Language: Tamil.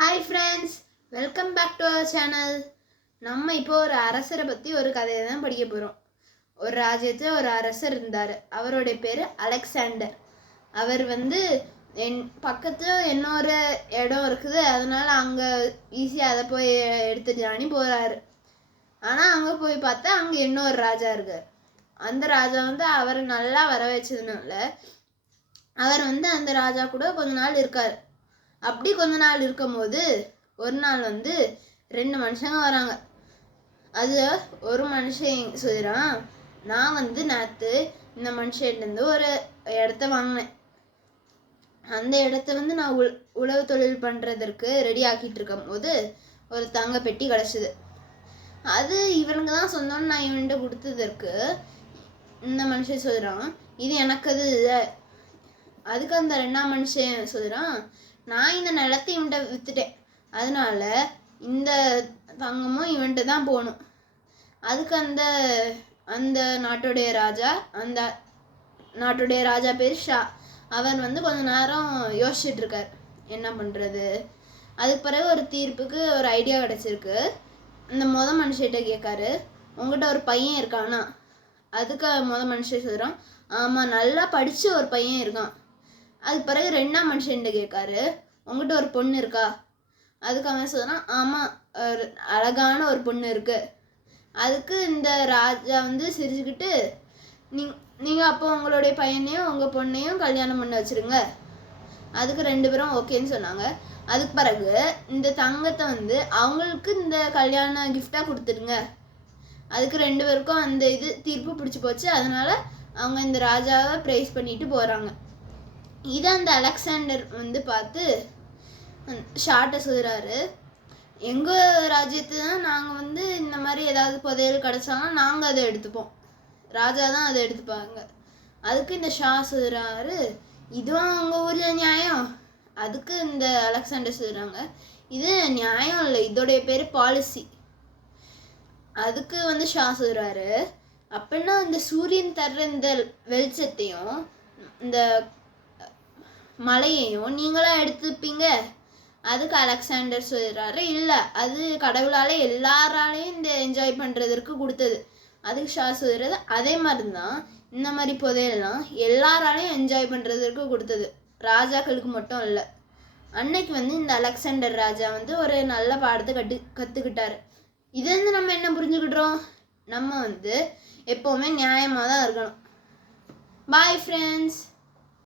Hi friends, welcome back to our channel. நம்ம இப்போ ஒரு அரசரை பற்றி ஒரு கதையை தான் படிக்க போகிறோம். ஒரு ராஜ்யத்தில் ஒரு அரசர் இருந்தார். அவருடைய பேர் அலெக்சாண்டர். அவர் என் பக்கத்தில் இன்னொரு இடம் இருக்குது, அதனால் அங்கே ஈஸியாக அதை போய் எடுத்துட்டானி போகிறாரு. ஆனால் அங்கே போய் பார்த்தா அங்கே இன்னொரு ராஜா இருக்கார். அந்த ராஜா அவரை நல்லா வர வச்சதுனால அவர் அந்த ராஜா கூட கொஞ்ச நாள் இருக்கார். அப்படி கொஞ்ச நாள் இருக்கும் போது ஒரு நாள் ரெண்டு மனுஷங்க வராங்க. அது ஒரு மனுஷன் சொல்கிறான், நான் நேற்று இந்த மனுஷன்லேருந்து ஒரு இடத்த வாங்கினேன். அந்த இடத்த நான் உழவு தொழில் பண்ணுறதற்கு ரெடி ஆக்கிட்டு இருக்கும் போது ஒரு தங்க பெட்டி கிடச்சிது. அது இவனுங்க தான் சொன்னோன்னு நான் இவன்கிட்ட கொடுத்ததற்கு இந்த மனுஷன் சொல்கிறான், இது எனக்கு அது இல்லை. அதுக்கு அந்த ரெண்டாம் மனுஷன் சொல்கிறான், நான் இந்த நிலத்தை இவன்கிட்ட விற்றுட்டேன், அதனால இந்த தங்கமும் இவன்கிட்ட தான் போகணும். அதுக்கு அந்த அந்த நாட்டுடைய ராஜா பேர் ஷா. அவர் கொஞ்ச நேரம் யோசிச்சுட்டு இருக்கார், என்ன பண்ணுறது. அதுக்கு பிறகு ஒரு தீர்ப்புக்கு ஒரு ஐடியா கிடச்சிருக்கு. இந்த மனுஷன்கிட்ட கேட்காரு, உங்ககிட்ட ஒரு பையன் இருக்கானா? அதுக்கு மனுஷன் சொல்கிறான், ஆமாம், நல்லா படித்து ஒரு பையன் இருக்கான். அதுக்கு பிறகு ரெண்டாம் மனுஷன்கிட்ட கேட்காரு, உங்ககிட்ட ஒரு பொண்ணு இருக்கா? அதுக்கு அவன் சொல்கிறான், ஆமாம், ஒரு அழகான ஒரு பொண்ணு இருக்கு. அதுக்கு இந்த ராஜா சிரிச்சுக்கிட்டு, நீங்கள் அப்போ உங்களுடைய பையனையும் உங்கள் பொண்ணையும் கல்யாணம் பண்ண வச்சுருங்க. அதுக்கு ரெண்டு பேரும் ஓகேன்னு சொன்னாங்க. அதுக்கு பிறகு இந்த தங்கத்தை அவங்களுக்கு இந்த கல்யாண கிஃப்டாக கொடுத்துடுங்க. அதுக்கு ரெண்டு பேருக்கும் அந்த தீர்ப்பு பிடிச்சி போச்சு. அதனால் அவங்க இந்த ராஜாவை ப்ரைஸ் பண்ணிட்டு போகிறாங்க. இதை அந்த அலெக்சாண்டர் பார்த்து ஷார்ட்டை சொல்கிறாரு, எங்கள் ராஜ்யத்து தான் நாங்கள் இந்த மாதிரி ஏதாவது புதையல் கிடச்சாலும் நாங்கள் அதை எடுத்துப்போம், ராஜா தான் அதை எடுத்துப்பாங்க. அதுக்கு இந்த ஷா சொல்கிறாரு, இதுவும் உங்கள் ஊரில் நியாயம்? அதுக்கு இந்த அலெக்சாண்டர் சொல்கிறாங்க, இது நியாயம் இல்லை, இதோடைய பேர் பாலிசி. அதுக்கு ஷா சொல்கிறாரு, அப்படின்னா இந்த சூரியன் தர்ற இந்த வெளிச்சத்தையும் இந்த மலையையும் நீங்களா எடுத்துப்பீங்க? அதுக்கு அலெக்சாண்டர் சொல்கிறாரு, இல்லை, அது கடவுளால் எல்லாராலையும் இந்த என்ஜாய் பண்ணுறதற்கு கொடுத்தது. அதுக்கு ஷா சொல்கிறது, அதே மாதிரி தான் இந்த மாதிரி புதையெல்லாம் எல்லாராலையும் என்ஜாய் பண்ணுறதற்கு கொடுத்தது, ராஜாக்களுக்கு மட்டும் இல்லை. அன்னைக்கு இந்த அலெக்சாண்டர் ராஜா ஒரு நல்ல பாடத்தை கற்றுக்கிட்டாரு. இது நம்ம என்ன புரிஞ்சுக்கிட்டோம்? நம்ம எப்போவுமே நியாயமாக தான் இருக்கணும். Bye friends.